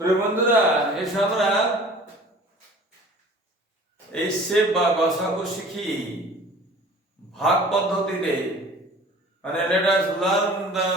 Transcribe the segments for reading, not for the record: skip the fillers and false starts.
প্রিয় বন্ধুরা, এসে আমরা এই শেপ বা গসাগু শিখি ভাগ পদ্ধতিতে। মানে let us learn the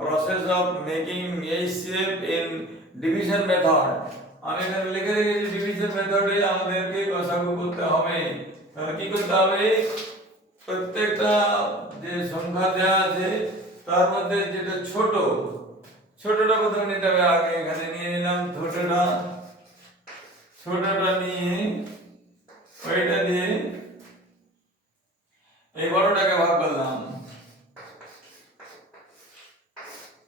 process of making a shape in division method. আমি এখানে লিখে রেখেছি ডিভিশন মেথডে আমাদেরকে গসাগু করতে হবে। তাহলে কি করতে হবে? প্রত্যেকটা যে সংখ্যা দেওয়া আছে তার মধ্যে যেটা ছোটটা প্রথমে নিতে হবে। আগে এখানে নিয়ে নিলাম ছোটটা নিয়ে ওইটা দিয়ে এই বড়টাকে ভাগ করলাম।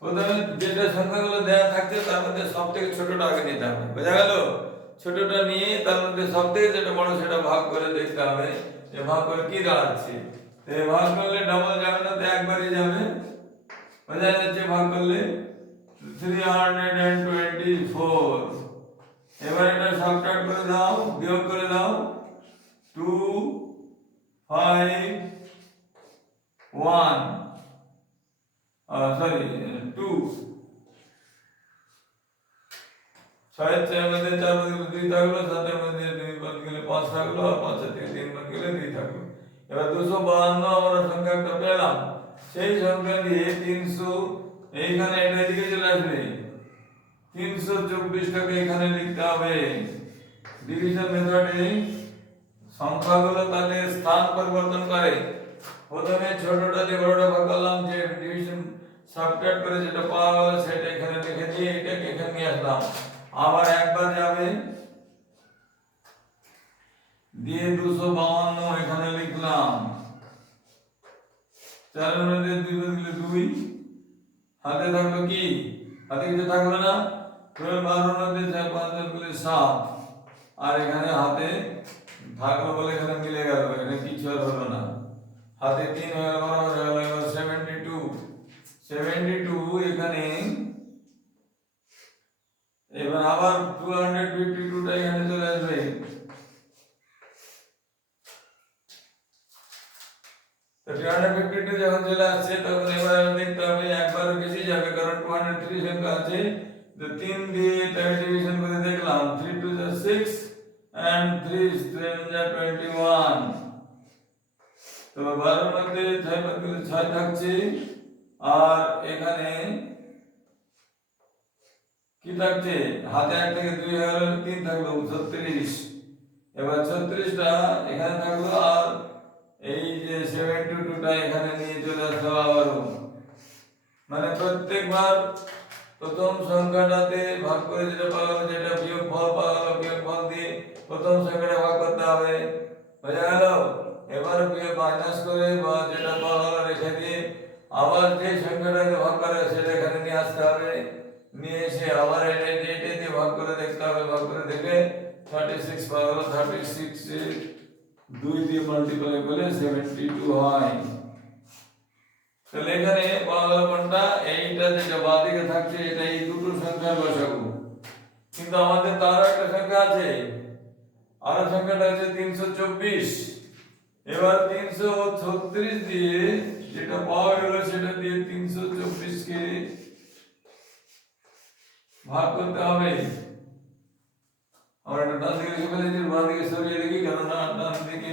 প্রথমে যেটা সংখ্যাগুলো দেওয়া থাকছে তার মধ্যে সব থেকে ছোটটা আগে নিতে হবে। বোঝা গেল? ছোটটা নিয়ে তার মধ্যে সব থেকে যেটা বড় সেটা ভাগ করে দেখতে হবে যে ভাগ করে কি দাঁড়াচ্ছে। ভাগ করলে ডবল যাবে না, তো একবারই যাবে। বোঝা যাচ্ছে? ভাগ করলে 324। এবার এটা সাবট্রাক্ট করে দাও, বিয়োগ করে দাও। 2 5 1 সরি 2 6 এর মধ্যে 4 মধ্যে 2 থাকলো, 7 এর মধ্যে 2 বাদ গেলে 5 থাকলো, আর 5 থেকে 3 বাদ গেলে 2 থাকলো। এবার 252 আমরা সংখ্যা একটা পেলাম। সেই সংখ্যা দিয়ে 300 এইখানে এটা এদিকে চলে আসবে। 324টাকে এখানে লিখতে হবে। ডিভিশন মেথডে সংখ্যাগুলো তাদের স্থান পরিবর্তন করে। প্রথমে ছোটটা দিয়ে বড়টা ভাগ করলাম, যে ডিভিশন সাবট্রাক্ট করে যেটা পাওয়া গেল সেটা এখানে লিখে দিয়ে এটাকে এখানে নিয়ে আসলাম। আবার একবার যাবে, দিয়ে 252 এখানে লিখলাম। 4 এর মধ্যে 2 বাদ গেলে 2, হাতে থাকলো কি? হাতে কিছু থাকলো না। 12 এর মধ্যে 4 5 বাদ গেলে 7, আর এখানে হাতে থাকলো বলে এখানে মিলে গেল, এখানে কিছু আর হলো না। হাতে 3 হয়ে গেল, বরাবর হয়ে গেল। এবার 72 এখানে। এবার আবার 252টা এখানে চলে আসবে। তো 252 যখন চলে আসছে তখন এবার দেখতে হবে একবার বেশি যাবে, কারণ 203 সংখ্যা আছে। তো 3 দিয়ে এটাকে ডিভিশন করে দেখলাম। 3 2 6 and 3 7 21। তো 12 এর মধ্যে 6 বাদ গেলে 6 থাকছে, আর এখানে কি থাকছে? হাতে 1 থেকে 2 হয়ে গেল, 3 থাকলো, 36। এবার 36টা এখানে থাকলো, আর এই যে 72টা এখানে নিয়ে চলে আসতে হবে আবারও। মানে প্রত্যেকবার প্রথম সংখ্যাটাতে ভাগ করে যেটা পাওয়া গেল, যেটা বিয়োগফল পাওয়া গেল, বিয়োগফল দিয়ে প্রথম সংখ্যাটা ভাগ করতে হবে। বোঝা গেল? এবার মাইনাস করে বা যেটা পাওয়া গেল রেখে দিয়ে আবার যে সংখ্যাটাকে ভাগ করে সেটা এখানে নিয়ে আসতে হবে। নিয়ে এসে আবার এটা দিয়ে ভাগ করে দেখতে হবে। ভাগ করে দেখে 36 পাওয়া গেল। 36 2 দিয়ে মাল্টিপ্লাই করলে 72 হয়। তাহলে এখানে পাওয়া গেল কোনটা? এইটা যেটা বাঁদিকে থাকছে এটা এই দুটো সংখ্যার লসাগু। কিন্তু আমাদের তার একটা সংখ্যা আছে, আর সংখ্যাটা হচ্ছে 324। এবার 336 দিয়ে যেটা পাওয়া গেল সেটা দিয়ে 324 কে ভাগ করতে হবে। আমরা এটা ডান দিকে লিখে ফেলেছি, বাঁ দিকে সরিয়ে দেখি, কারণ ডান দিকে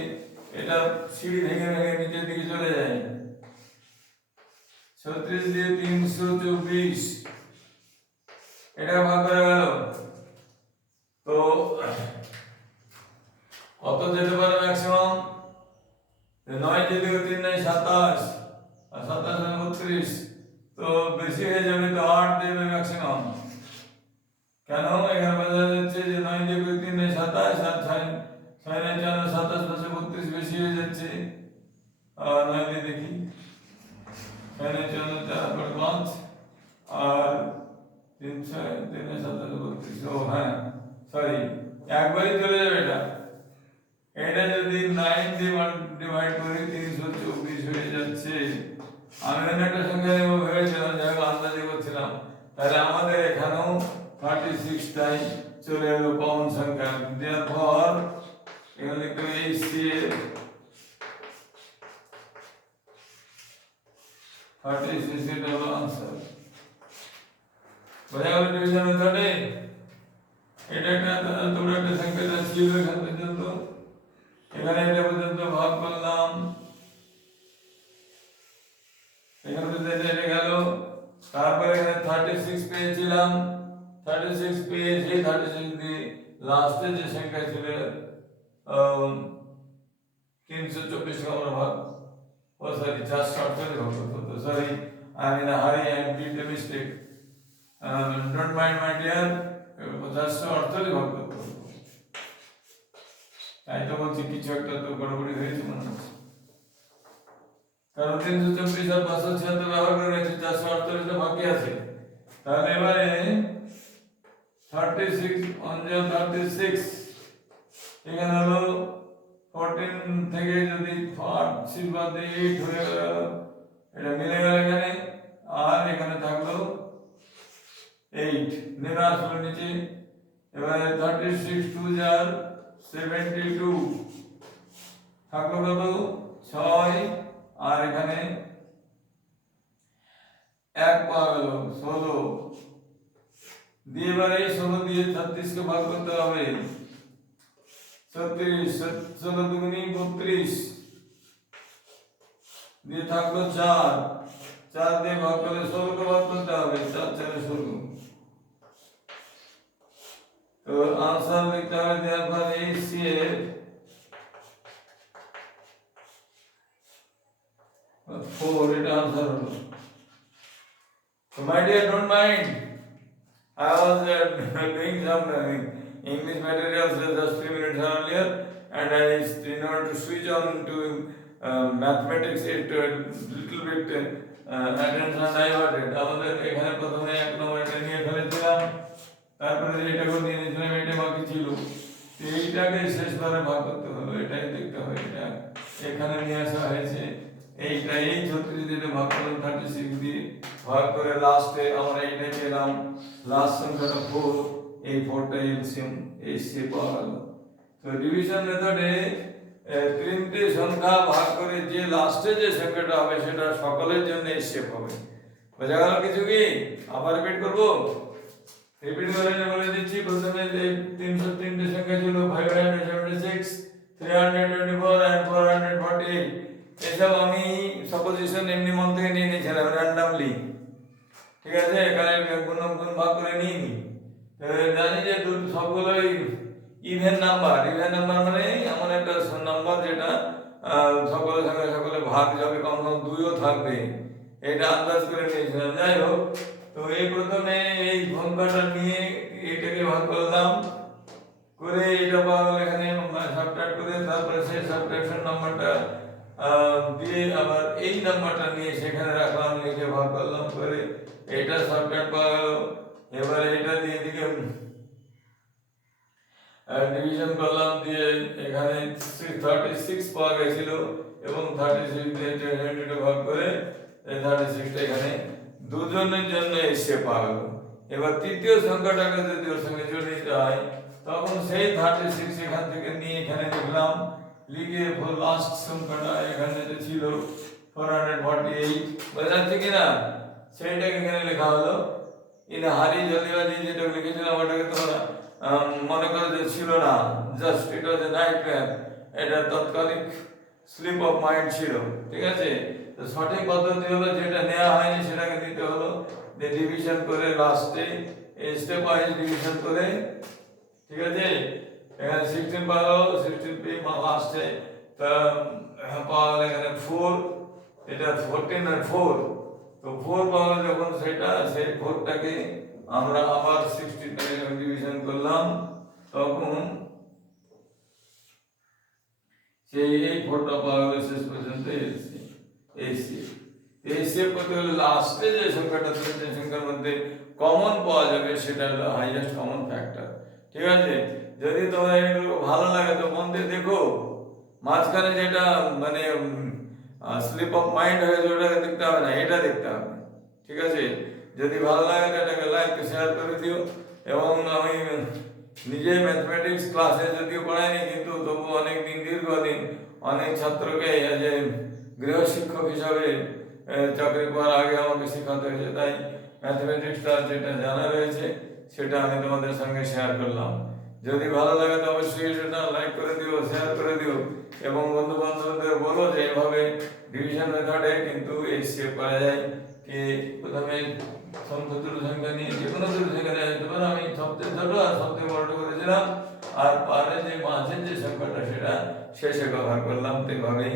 এটা সিঁড়ি ভেঙে ভেঙে নিচের দিকে চলে যায়। 36 দিয়ে 324 এটা ভাগ করে গেল। তো কত যেতে পারে ম্যাক্সিমাম? 9 যেতে গেলে 3 9 27, আর 27 32। তো বেশি হয়ে যাবে, তো 8 দেবে ম্যাক্সিমাম। কেন? এখানে বোঝা যাচ্ছে যে 9 দিয়ে 3 9 27, আর 6 9 4 27 পাশে 32 বেশি হয়ে যাচ্ছে। আর 9 দিয়ে দেখি, 6 9 4 4 5, আর 3 6 3 7 32। ও হ্যাঁ, সরি, একবারই চলে যাবে এটা। এটা যদি 9 দিয়ে ডিভাইড করি 324 হয়ে যাচ্ছে। আমি এখানে একটা সংখ্যা নেব ভেবেছিলাম, যাই আন্দাজে করছিলাম। তাহলে আমাদের এখানেও 36টাই চলে এলো কমন সংখ্যা। দেয়ারফর এখানে লিখতে হবে HCF 36 হলো আনসার। বোঝা গেল ডিভিশন মেথডে এটা একটা তোমরা একটা সংখ্যাটা ছিল এখান পর্যন্ত, এখানে এটা পর্যন্ত ভাগ করলাম, এখানে পর্যন্ত এটা গেল। তারপরে এখানে 36 পেয়েছিলাম, 36 পেয়ে সেই 36 দিয়ে লাস্টে যে সংখ্যা ছিল 324 কে আমরা ভাগ, ও সরি 448 ভাগ করতে, sorry I am in a hurry, I did the mistake, don't mind my dear, 448 ভাগ করতে। তাই তো বলছি কিছু একটা তো গড়বড়ি হয়েছে মনে হচ্ছে, কারণ 324 আর 576 ব্যবহার করে নিয়েছি, 448 বাকি আছে। তাহলে এবারে 36 on the 36 এখানে হলো 14 থেকে যদি 6 বাদ দিয়ে 8 হয়ে গেল, এটা মিলে গেল এখানে, আর এখানে থাকলো 8 নেমে আসলো নিচে। এবারে 36 2 যার 72 থাকলো কত 6, আর এখানে 1 পাওয়া গেল 16 দিয়ে, এবারে 16 দিয়ে 36 কে ভাগ করতে হবে, 36 16 দুগুনি 32 দিয়ে থাকলো 4, 4 দিয়ে ভাগ করলে 16 কে ভাগ করতে হবে, 4 4 16। তো आंसर लिखते हैं therefore HCF 4, it answer হলো। So my dear, don't mind, I was doing some English materials just 3 minutes earlier, and I, in order to switch on to mathematics, it little bit attention diverted. আমাদের এখানে প্রথমে 1 নম্বরটা নিয়ে ফেলেছিলাম, তারপরে এটাকে নিয়ে নিয়েছিলাম, এটা বাকি ছিল, এইটাকে শেষবারে ভাগ করতে হলো, এটাই দেখতে হবে। এটা এখানে নিয়ে আসা হয়েছে, এইটা এই 36 দিয়ে ভাগ করলাম, 36 দিয়ে ভাগ করে লাস্টে আমরা এইটা পেলাম, লাস্ট সংখ্যাটা 4, এই 4টা এলসিএম এই শেপ পাওয়া গেল। তো ডিভিশন মেথডে তিনটে সংখ্যা ভাগ করে যে লাস্টে যে সংখ্যাটা হবে সেটা সকলের জন্য এই শেপ হবে। বোঝা গেল কিছু কি? আবার রিপিট করব, রিপিট করে বলে দিচ্ছি। প্রথমে যে 303টে সংখ্যা ছিল 576, 324 and 448, এসব আমি সাপোজিশন এমনি মন থেকে নিয়ে নিয়েছিলাম র্যান্ডমলি, ঠিক আছে, এখানে গুণ ভাগ করে নিয়ে নি। জানি যে সবগুলোই ইভেন নাম্বার, ইভেন নাম্বার মানে এমন একটা নাম্বার যেটা সকলের সঙ্গে সকলে ভাগ যাবে, কম কম 2ও থাকবে, এটা আন্দাজ করে নিয়েছিলাম। যাই হোক, তো এই প্রথমে এই সংখ্যাটা নিয়ে এটাকে ভাগ করলাম, করে এটা পাওয়া গেল, এখানে সাবট্রাক্ট করে তারপরে সেই সাবট্রাকশন নাম্বারটা দিয়ে আবার এই নাম্বারটা নিয়ে সেখানে রাখলাম, লিখে ভাগ করলাম, করে এটা সাবট্রাক্ট পাওয়া গেল। এবারে এটা দিয়ে দিকে ডিভিশন করলাম, দিয়ে এখানে 36 পাওয়া গেছিল এবং 36 দিয়ে 20 ভাগ করে 36টা এখানে দুজনের জন্য এসে পাওয়া গেল। এবার তৃতীয় সংখ্যাটাকে যদি ওর সঙ্গে জড়িয়ে যায়, তখন সেই 36 এখান থেকে নিয়ে এখানে লিখলাম, লিখে লাস্ট সংখ্যাটা এখানে যেটা ছিল 448, বোঝা যাচ্ছে কিনা, সেইটাকে এখানে লেখা হলো। ইন হারি জলদিবাজি যেটা লিখেছিলাম ওটাকে তোমরা মনে করো যে ছিল না, just it was A nightmare, এটা তৎকালীন স্লিপ অফ মাইন্ড ছিল, ঠিক আছে। তো সঠিক পদ্ধতি হলো যেটা নেওয়া হয়নি সেটাকে দিতে হলো, যে ডিভিশন করে লাস্টে স্টেপ ওয়াইজ ডিভিশন করে, ঠিক আছে। এখানে 16 পাওয়া, 16 পে লাস্টে পাওয়া গেল এখানে 4, এটা 14 আর 4, তো 4 পাওয়া গেল যখন সেটা, সেই 4টাকে আমরা আবার 16 টাকে ডিভিশন করলাম, তখন সেই এই 4টা পাওয়া গেল শেষ পর্যন্ত এসে করতে গেলে লাস্টে যে সংখ্যাটা তিনটে সংখ্যার মধ্যে কমন পাওয়া যাবে সেটা হলো হাইয়েস্ট কমন ফ্যাক্টর, ঠিক আছে। যদি তোমার এগুলো ভালো লাগে তো মন দিয়ে দেখো, মাঝখানে যেটা মানে স্লিপ অফ মাইন্ড হয়েছে ওটাকে দেখতে হবে না, এটা দেখতে হবে, ঠিক আছে। যদি ভালো লাগে তো এটাকে লাইক শেয়ার করে দিও। এবং আমি নিজে ম্যাথমেটিক্স ক্লাসে যদিও পড়াইনি, কিন্তু তবু অনেক দিন, দীর্ঘদিন অনেক ছাত্রকে যে গৃহশিক্ষক হিসাবে চাকরি করার আগে আমাকে শেখাতে হয়েছে, তাই ম্যাথমেটিক্সটা যেটা জানা রয়েছে সেটা আমি তোমাদের সঙ্গে শেয়ার করলাম। যদি ভালো লাগে তো অবশ্যই সেটা লাইক করে দিও, শেয়ার করে দিও এবং বন্ধু বান্ধবদের বলো যে এইভাবে ডিভিশন মেথডে কিন্তু এই শেপ করা যায়। কি প্রথমে সমতুল্য সংখ্যা নিয়ে যে কোনো দুটো সংখ্যা নেওয়া যেতে পারে। আমি সবচেয়ে ছোট আর সবচেয়ে বড়টা করেছিলাম, আর পারে যে মাঝের যে সংখ্যাটা সেটা শেষে কভার করলাম। তো এইভাবেই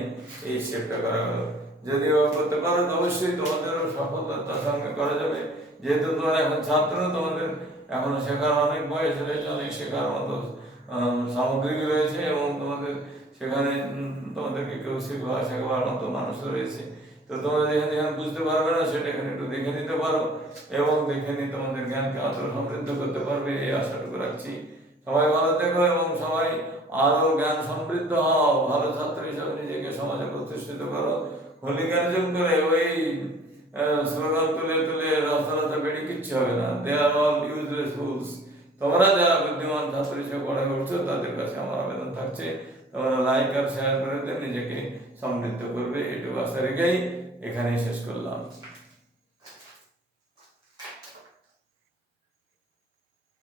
এই শেপটা করা হলো। যদিও করতে পারো তো অবশ্যই তোমাদেরও সফলতার সঙ্গে করা যাবে। যেহেতু তোমরা এখন ছাত্র, তোমাদের এখন শেখার অনেক বয়স রয়েছে, অনেক শেখার মতো সামগ্রী রয়েছে এবং তোমাদের সেখানে তোমাদেরকে কেউ শেখাবার মতো মানুষ রয়েছে। তো তোমরা যেখানে যেখানে বুঝতে পারবে না সেটা এখানে একটু দেখে নিতে পারো এবং দেখে নিয়ে তোমাদের জ্ঞানকে আরো সমৃদ্ধ করতে পারবে, এই আশাটুকু রাখছি। সবাই ভালো থেকো এবং সবাই আরো জ্ঞান সমৃদ্ধ হও। ভালো ছাত্র হিসাবে নিজেকে সমাজে প্রতিষ্ঠিত করো। হোলিকারিজম করে ওই স্লোগান তুলে তুলে রাস্তা রাস্তা বেরিয়ে কিচ্ছু হবে না। দে আর অল ইউজলেস ফুলস। তোমরা যারা বুদ্ধিমান ছাত্র হিসেবে পড়া করছো তাদের কাছে আমার আবেদন থাকছে তোমরা লাইক আর শেয়ার করে দিয়ে নিজেকে সমৃদ্ধ করবে। এটুকু আশা রেখেই এখানেই শেষ করলাম।